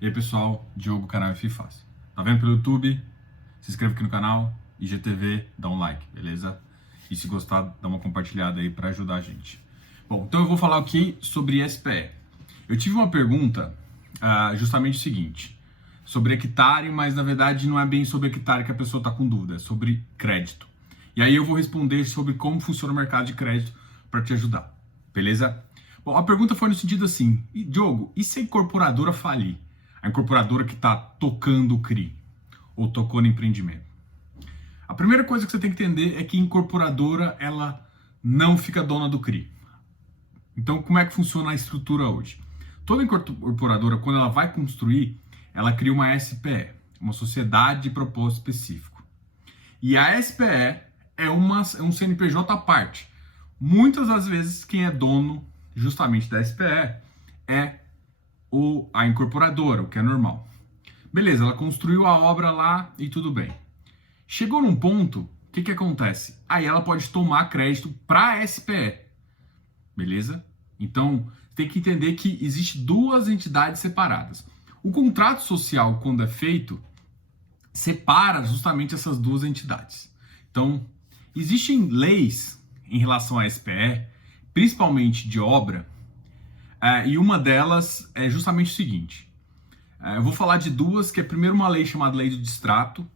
E aí pessoal, Diogo, canal F Fácil. Tá vendo pelo YouTube? Se inscreve aqui no canal, IGTV, dá um like, beleza? E se gostar, dá uma compartilhada aí pra ajudar a gente. Bom, então eu vou falar aqui sobre SPE. Eu tive uma pergunta, justamente o seguinte, sobre hectare, mas na verdade não é bem sobre hectare que a pessoa tá com dúvida, é sobre crédito. E aí eu vou responder sobre como funciona o mercado de crédito para te ajudar, beleza? Bom, a pergunta foi no sentido assim, Diogo, e se a incorporadora falir? A incorporadora que está tocando o CRI, ou tocando empreendimento. A primeira coisa que você tem que entender é que a incorporadora, ela não fica dona do CRI. Então, como é que funciona a estrutura hoje? Toda incorporadora, quando ela vai construir, ela cria uma SPE, uma sociedade de propósito específico. E a SPE é um CNPJ à parte. Muitas das vezes, quem é dono justamente da SPE é a incorporadora, o que é normal. Beleza, ela construiu a obra lá e tudo bem. Chegou num ponto, o que acontece? Aí ela pode tomar crédito para a SPE. Beleza? Então, tem que entender que existem duas entidades separadas. O contrato social, quando é feito, separa justamente essas duas entidades. Então, existem leis em relação à SPE, principalmente de obra, e uma delas é justamente o seguinte. Eu vou falar de duas, que é primeiro uma lei chamada Lei do Distrato,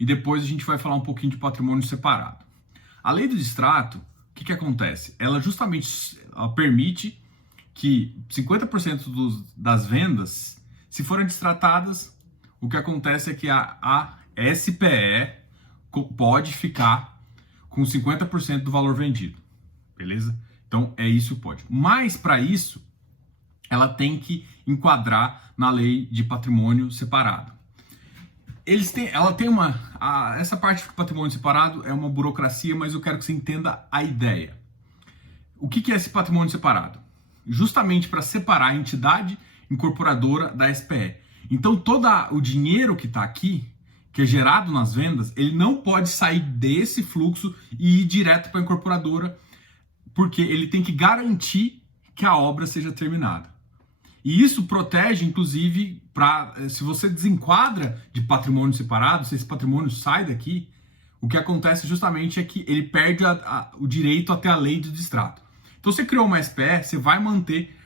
e depois a gente vai falar um pouquinho de patrimônio separado. A Lei do Distrato, o que acontece? Ela justamente permite que 50% das vendas, se forem distratadas, o que acontece é que a SPE pode ficar com 50% do valor vendido, beleza? Então é isso que pode. Mas para isso, ela tem que enquadrar na lei de patrimônio separado. Essa parte de patrimônio separado é uma burocracia, mas eu quero que você entenda a ideia. O que é esse patrimônio separado? Justamente para separar a entidade incorporadora da SPE. Então todo o dinheiro que está aqui, que é gerado nas vendas, ele não pode sair desse fluxo e ir direto para a incorporadora, porque ele tem que garantir que a obra seja terminada. E isso protege, inclusive, se você desenquadra de patrimônio separado, se esse patrimônio sai daqui, o que acontece justamente é que ele perde o direito até a lei do distrato. Então você criou uma SPE, você vai manter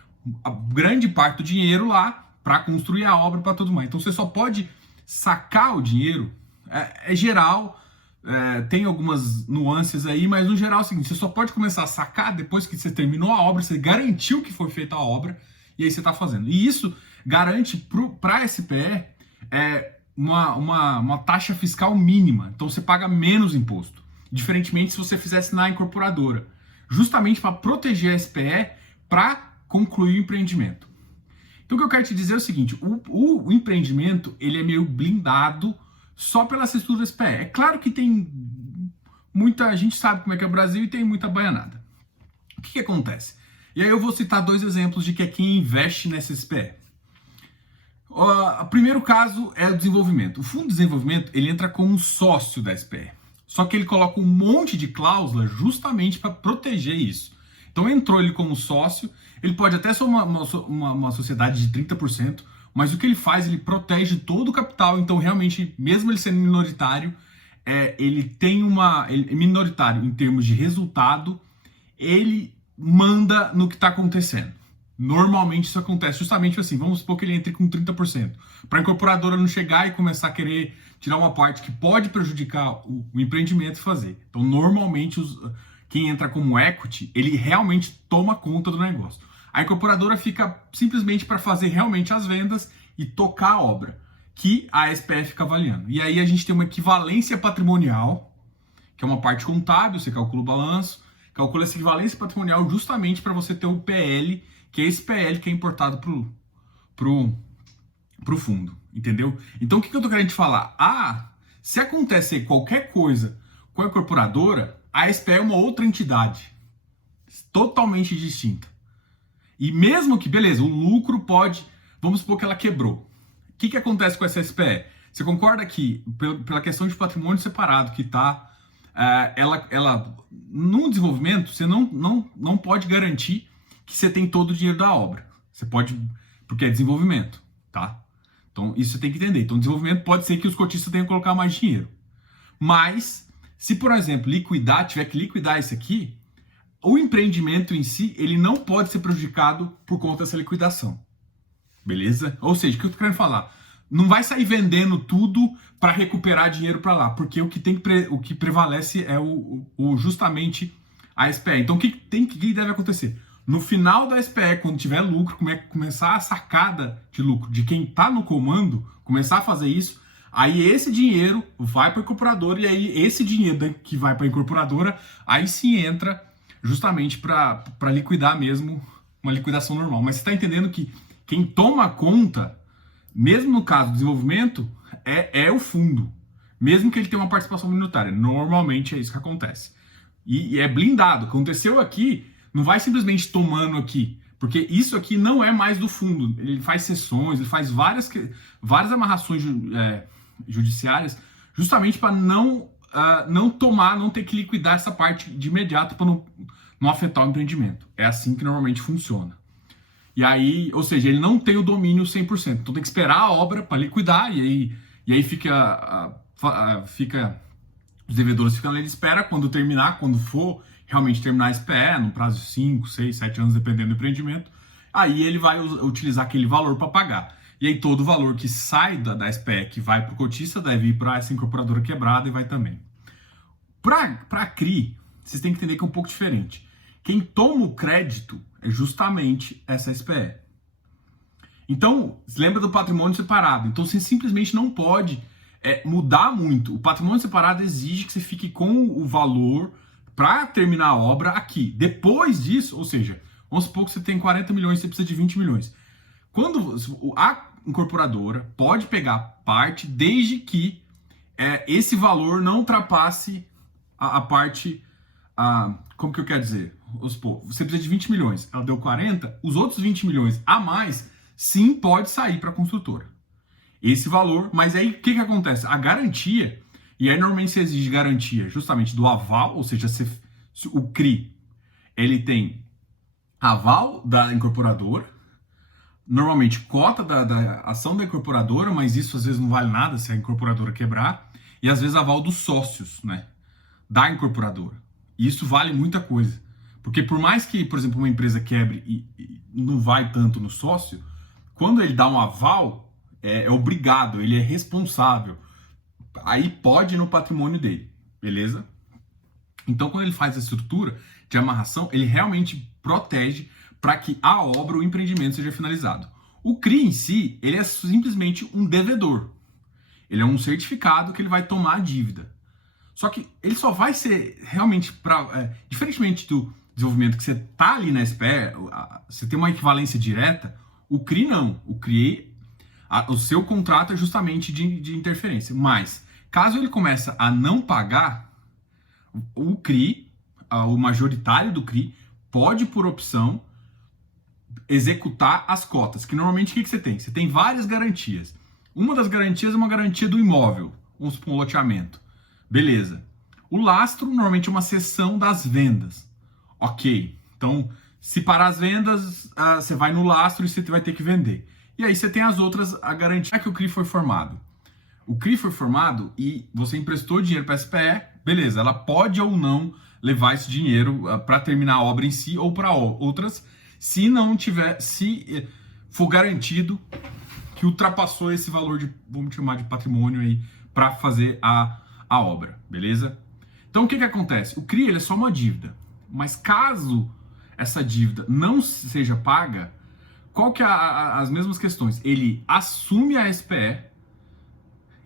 a grande parte do dinheiro lá para construir a obra para todo mundo. Então você só pode sacar o dinheiro, é geral, tem algumas nuances aí, mas no geral é o seguinte, você só pode começar a sacar depois que você terminou a obra, você garantiu que foi feita a obra, e aí você está fazendo. E isso garante para a SPE uma taxa fiscal mínima. Então você paga menos imposto. Diferentemente se você fizesse na incorporadora. Justamente para proteger a SPE para concluir o empreendimento. Então o que eu quero te dizer é o seguinte. O empreendimento ele é meio blindado só pela estrutura SPE. É claro que tem muita gente sabe como é que é o Brasil e tem muita baianada. O que acontece? E aí eu vou citar dois exemplos de que é quem investe nessa SPE. O primeiro caso é o desenvolvimento. O fundo de desenvolvimento ele entra como sócio da SPE. Só que ele coloca um monte de cláusula justamente para proteger isso. Então entrou ele como sócio, ele pode até ser uma sociedade de 30%, mas o que ele faz, ele protege todo o capital. Então realmente, mesmo ele sendo minoritário, ele tem ele é minoritário em termos de resultado, ele manda no que está acontecendo. Normalmente isso acontece justamente assim, vamos supor que ele entre com 30%, para a incorporadora não chegar e começar a querer tirar uma parte que pode prejudicar o empreendimento e fazer. Então normalmente quem entra como equity, ele realmente toma conta do negócio. A incorporadora fica simplesmente para fazer realmente as vendas e tocar a obra, que a SPE fica avaliando. E aí a gente tem uma equivalência patrimonial, que é uma parte contábil, você calcula o balanço, calcula essa equivalência patrimonial justamente para você ter o PL, que é esse PL que é importado pro fundo, entendeu? Então o que eu tô querendo te falar? Se acontecer qualquer coisa com a incorporadora, a SPE é uma outra entidade, totalmente distinta. E mesmo que, beleza, o lucro vamos supor que ela quebrou. O que acontece com essa SPE? Você concorda que, pela questão de patrimônio separado que tá, ela no desenvolvimento, você não pode garantir que você tem todo o dinheiro da obra. Você pode, porque é desenvolvimento, tá? Então, isso você tem que entender. Então, desenvolvimento pode ser que os cotistas tenham que colocar mais dinheiro. Mas, se, por exemplo, tiver que liquidar isso aqui, o empreendimento em si, ele não pode ser prejudicado por conta dessa liquidação. Beleza? Ou seja, o que eu tô querendo falar? Não vai sair vendendo tudo para recuperar dinheiro para lá, porque o que prevalece é justamente a SPE. Então, o que deve acontecer? No final da SPE, quando tiver lucro, começar a sacada de lucro de quem está no comando, começar a fazer isso, aí esse dinheiro vai para a incorporadora, e aí esse dinheiro que vai para a incorporadora, aí sim entra justamente para liquidar mesmo, uma liquidação normal. Mas você está entendendo que quem toma conta, mesmo no caso do desenvolvimento, é o fundo. Mesmo que ele tenha uma participação minoritária. Normalmente é isso que acontece. E é blindado. Aconteceu aqui, não vai simplesmente tomando aqui. Porque isso aqui não é mais do fundo. Ele faz sessões, ele faz várias amarrações judiciárias, justamente para não ter que liquidar essa parte de imediato para não afetar o empreendimento. É assim que normalmente funciona. E aí, ou seja, ele não tem o domínio 100%. Então tem que esperar a obra para liquidar, e aí os devedores ficam ali de espera quando terminar, quando for realmente terminar a SPE, no prazo de 5, 6, 7 anos, dependendo do empreendimento, aí ele vai utilizar aquele valor para pagar. E aí todo o valor que sai da SPE, que vai para o cotista, deve ir para essa incorporadora quebrada e vai também. Para a CRI, vocês têm que entender que é um pouco diferente. Quem toma o crédito é justamente essa SPE. Então, se lembra do patrimônio separado. Então, você simplesmente não pode mudar muito. O patrimônio separado exige que você fique com o valor para terminar a obra aqui. Depois disso, ou seja, vamos supor que você tem 40 milhões e você precisa de 20 milhões. Quando a incorporadora pode pegar parte desde que esse valor não ultrapasse a parte... como que eu quero dizer? Vamos supor, você precisa de 20 milhões, ela deu 40, os outros 20 milhões a mais, sim, pode sair para a construtora. Esse valor, mas aí o que acontece? A garantia, e aí normalmente se exige garantia justamente do aval, ou seja, se o CRI, ele tem aval da incorporadora, normalmente cota da ação da incorporadora, mas isso às vezes não vale nada se a incorporadora quebrar, e às vezes aval dos sócios, né, da incorporadora. E isso vale muita coisa. Porque por mais que, por exemplo, uma empresa quebre e não vai tanto no sócio, quando ele dá um aval, é obrigado, ele é responsável. Aí pode ir no patrimônio dele, beleza? Então, quando ele faz a estrutura de amarração, ele realmente protege para que a obra, o empreendimento seja finalizado. O CRI em si, ele é simplesmente um devedor. Ele é um certificado que ele vai tomar a dívida. Só que ele só vai ser realmente, diferentemente do desenvolvimento que você tá ali na SPE, você tem uma equivalência direta, o CRI não. O CRI, o seu contrato é justamente de interferência. Mas, caso ele comece a não pagar, o CRI, o majoritário do CRI, pode, por opção, executar as cotas. Que normalmente o que você tem? Você tem várias garantias. Uma das garantias é uma garantia do imóvel, vamos supor um loteamento. Beleza. O lastro normalmente é uma cessão das vendas. Ok. Então, se parar as vendas, você vai no lastro e você vai ter que vender. E aí você tem as outras, a garantia que o CRI foi formado. O CRI foi formado e você emprestou dinheiro para a SPE, beleza, ela pode ou não levar esse dinheiro para terminar a obra em si ou para outras, se for garantido que ultrapassou esse valor de, vamos chamar de patrimônio aí, para fazer a obra, beleza? Então o que acontece? O CRI ele é só uma dívida, mas caso essa dívida não seja paga, qual que é as mesmas questões? Ele assume a SPE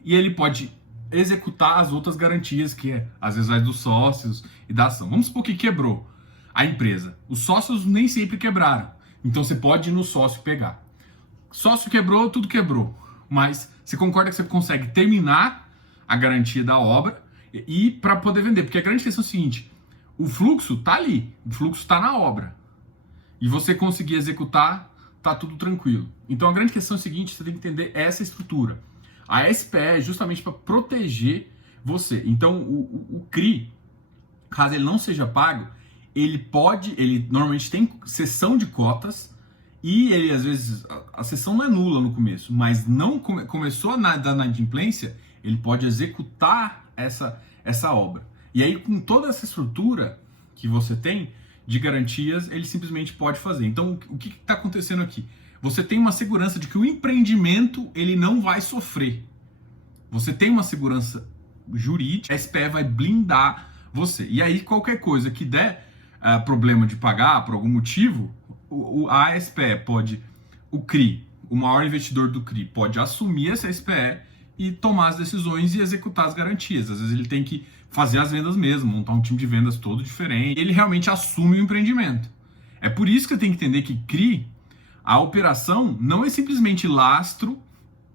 e ele pode executar as outras garantias que às vezes vai dos sócios e da ação. Vamos supor que quebrou a empresa. Os sócios nem sempre quebraram, então você pode ir no sócio pegar. Sócio quebrou, tudo quebrou, mas você concorda que você consegue terminar a garantia da obra e para poder vender, porque a grande questão é o seguinte: o fluxo tá ali, o fluxo tá na obra e você conseguir executar, tá tudo tranquilo. Então a grande questão é o seguinte: você tem que entender essa estrutura. A SPE é justamente para proteger você. Então o CRI, caso ele não seja pago, ele normalmente tem cessão de cotas e ele, às vezes, a sessão não é nula no começo, mas não começou a dar inadimplência, ele pode executar essa obra. E aí, com toda essa estrutura que você tem de garantias, ele simplesmente pode fazer. Então, o que está acontecendo aqui? Você tem uma segurança de que o empreendimento ele não vai sofrer. Você tem uma segurança jurídica, a SPE vai blindar você. E aí, qualquer coisa que der problema de pagar por algum motivo, a SPE pode, o CRI, o maior investidor do CRI, pode assumir essa SPE e tomar as decisões e executar as garantias. Às vezes ele tem que fazer as vendas mesmo, montar um time de vendas todo diferente. Ele realmente assume o empreendimento. É por isso que você tem que entender que CRI, a operação não é simplesmente lastro,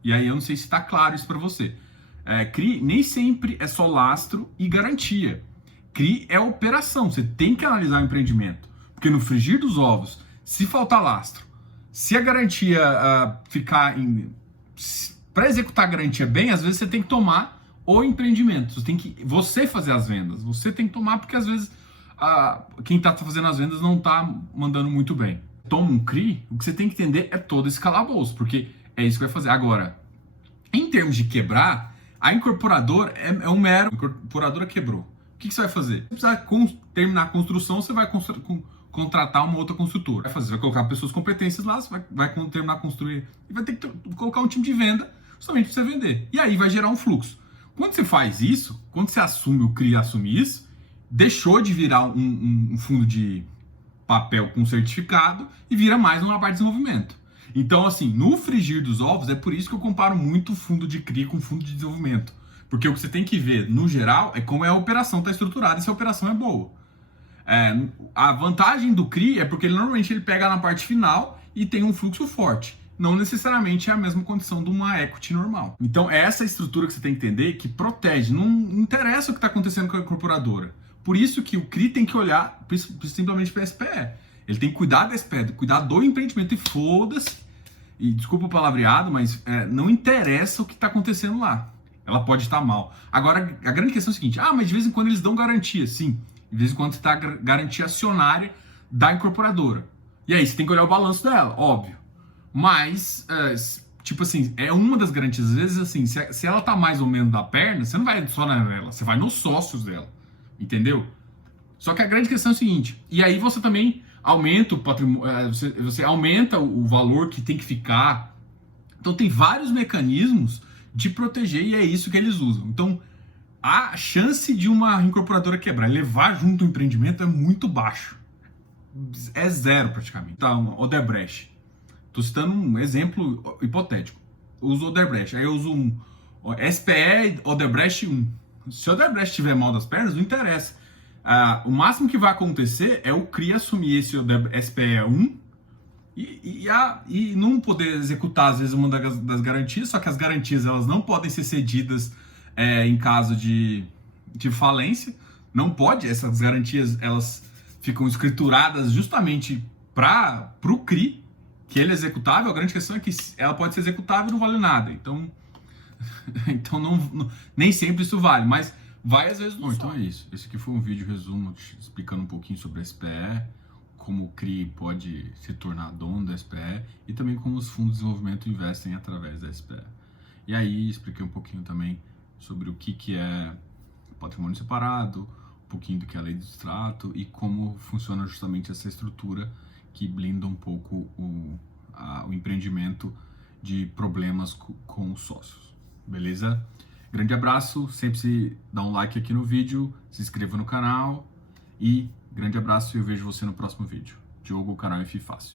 e aí eu não sei se está claro isso para você. CRI nem sempre é só lastro e garantia. CRI é operação, você tem que analisar o empreendimento. Porque no frigir dos ovos, se faltar lastro, se a garantia ficar para executar a garantia bem, às vezes você tem que tomar o empreendimento. Você tem que fazer as vendas. Você tem que tomar porque às vezes quem está fazendo as vendas não está mandando muito bem. Toma um CRI, o que você tem que entender é todo esse calabouço, porque é isso que vai fazer. Agora, em termos de quebrar, a incorporadora é um mero... A incorporadora quebrou. O que você vai fazer? Você precisa terminar a construção, você vai contratar uma outra construtora. Você vai colocar pessoas competentes lá, você vai terminar a construir e vai ter que colocar um time de venda justamente para você vender. E aí vai gerar um fluxo. Quando você faz isso, quando você assume o CRI, assume isso, deixou de virar um fundo de papel com certificado e vira mais uma parte de desenvolvimento. Então, assim, no frigir dos ovos, é por isso que eu comparo muito o fundo de CRI com o fundo de desenvolvimento. Porque o que você tem que ver, no geral, é como a operação está estruturada e se a operação é boa. A vantagem do CRI é porque normalmente ele pega na parte final e tem um fluxo forte. Não necessariamente é a mesma condição de uma equity normal. Então, é essa estrutura que você tem que entender que protege. Não interessa o que está acontecendo com a incorporadora. Por isso que o CRI tem que olhar simplesmente para a SPE. Ele tem que cuidar da SPE, cuidar do empreendimento e foda-se. E desculpa o palavreado, mas não interessa o que está acontecendo lá. Ela pode estar mal. Agora, a grande questão é a seguinte. Mas de vez em quando eles dão garantia. Sim, de vez em quando está garantia acionária da incorporadora. E aí você tem que olhar o balanço dela, óbvio. Mas, tipo assim, é uma das garantias. Às vezes, assim, se ela tá mais ou menos da perna, você não vai só nela, você vai nos sócios dela. Entendeu? Só que a grande questão é o seguinte. E aí você também aumenta o patrimônio, você aumenta o valor que tem que ficar. Então tem vários mecanismos de proteger e é isso que eles usam. Então a chance de uma incorporadora quebrar e levar junto o empreendimento é muito baixo. É zero praticamente. Então, Odebrecht. Estou citando um exemplo hipotético. Eu uso Odebrecht. Aí eu uso um SPE Odebrecht 1. Se o Odebrecht estiver mal das pernas, não interessa. O máximo que vai acontecer é o CRI assumir esse SPE 1 e não poder executar, às vezes, uma das garantias, só que as garantias elas não podem ser cedidas em caso de falência. Não pode, essas garantias elas ficam escrituradas justamente para o CRI, que ele é executável. A grande questão é que ela pode ser executável e não vale nada. Então nem sempre isso vale, mas vai às vezes não. Então é isso. Esse aqui foi um vídeo resumo explicando um pouquinho sobre a SPE, como o CRI pode se tornar dono da SPE e também como os fundos de desenvolvimento investem através da SPE. E aí expliquei um pouquinho também sobre o que é patrimônio separado, um pouquinho do que é a lei do extrato e como funciona justamente essa estrutura que blinda um pouco o empreendimento de problemas com os sócios. Beleza? Grande abraço, sempre se dá um like aqui no vídeo, se inscreva no canal e grande abraço e eu vejo você no próximo vídeo. Diogo, canal F Fácil.